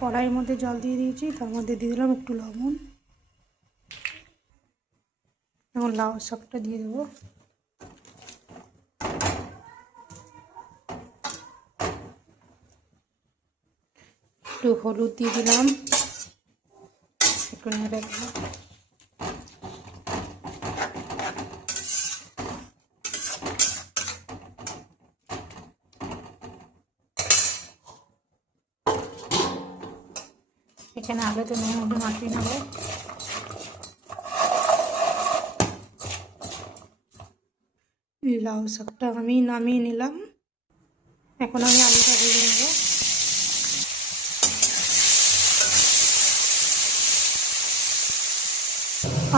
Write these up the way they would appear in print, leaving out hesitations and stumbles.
কড়াইয়ের মধ্যে জল দিয়ে দিয়েছি, তার মধ্যে দিয়ে দিলাম একটু লবণ। এখন লাউ শাকটা দিয়ে দেবো। একটু হলুদ দিয়ে দিলাম, একটু নেড়ে দেবো। এখানে আলুতে নুন হলুদ মাখিয়ে নেবো। লাউ শাকটা আমি নামিয়ে নিলাম। এখন আমি আলুটা ভেজে নেব।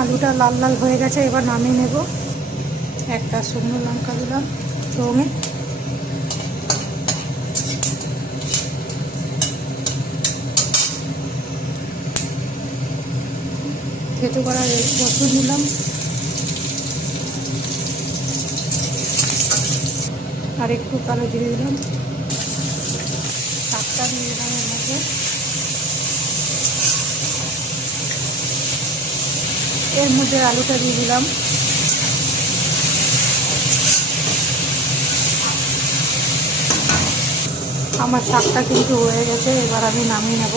আলুটা লাল লাল হয়ে গেছে, এবার নামিয়ে নেব। একটা শুকনো লঙ্কা দিলাম রঙে। থেতো করা রসুন দিলাম, আর একটু কালো জিরে দিলাম। শাকটা দিয়ে দিলাম এর মধ্যে। এর মধ্যে আলুটা দিয়ে দিলাম। আমার শাকটা কিন্তু হয়ে গেছে, এবার আমি নামিয়ে নেব।